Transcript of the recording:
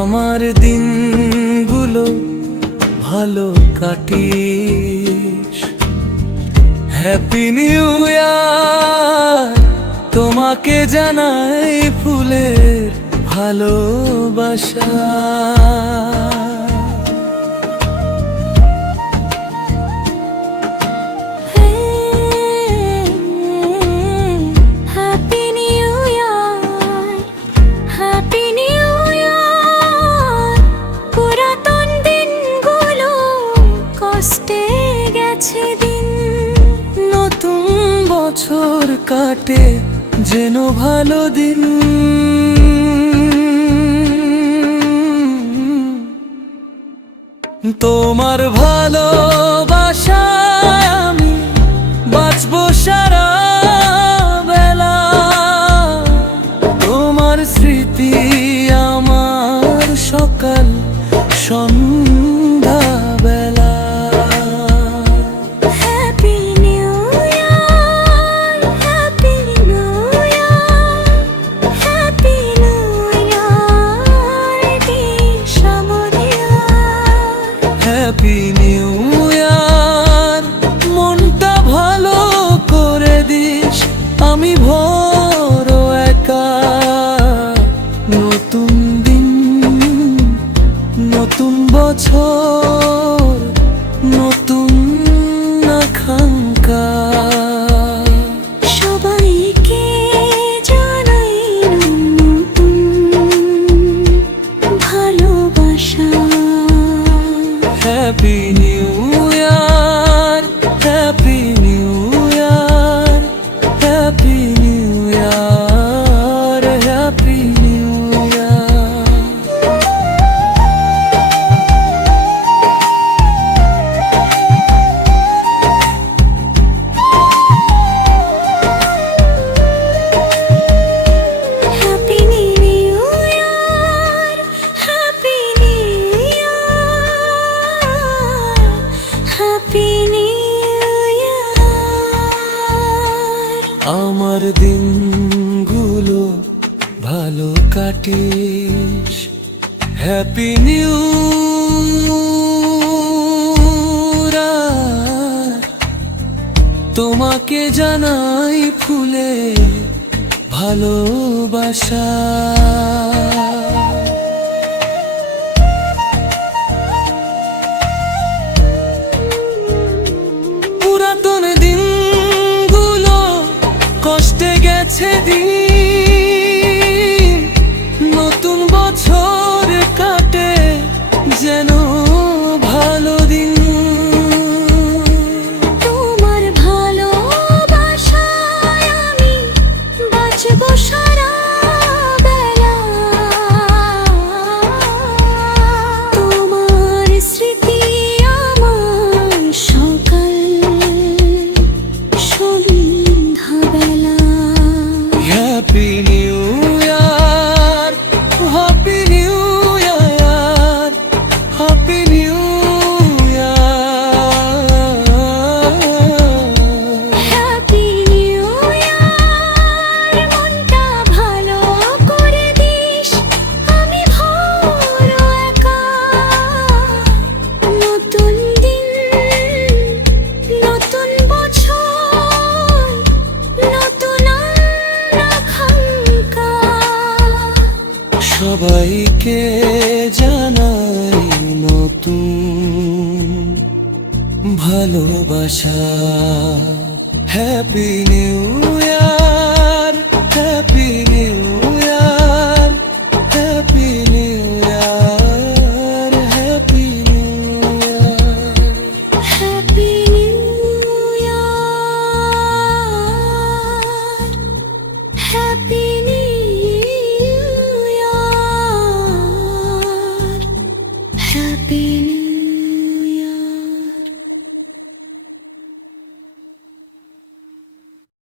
আমার দিনগুলো ভালো কাটিস। হ্যাপি নিউ ইয়ার, তোমাকে জানাই ফুলের ভালোবাসা। বছর কাটে যেন ভালো দিন, তোমার ভালোবাসায় আমি বাঁচবো সারা বেলা। তোমার স্মৃতি আমার সকাল সন্ধ্যা বেলা। হ্যাপি নিউ ইয়ার, মনটা ভালো করে দিস, আমি ভোর একা। নতুন দিন, নতুন বছর, নতুন আকাঙ্ক্ষা। সবাইকে জানাই নতুন ভালোবাসা। Happy new year, happy new year, happy new year, happy new year. Happy new year, happy new year, happy new ইয়ার। আমার দিনগুলো ভালো কাটিস। হ্যাপি নিউ ইয়ার, তোমাকে জানাই ফুলে ভালোবাসা। পুরাতন দিনগুলো কষ্টে গেছে দিন, নতুন বছর কাটে যেন ভালো দিন। তোমার ভালোবাসায় আমি বাঁচবো সারা বেলা। তোমার স্মৃতি আমার সকাল সন্ধ্যা বেলা। Happy new year, happy new year, happy new year. Happy new year, মনটা ভালো করে দিস, আমি ভোর একা। নতুন দিন, নতুন বছর, নতুন আকাঙ্ক্ষা। সবাইকে জানাই নতুন ভালোবাসা। হ্যাপি নিউ ইয়ার।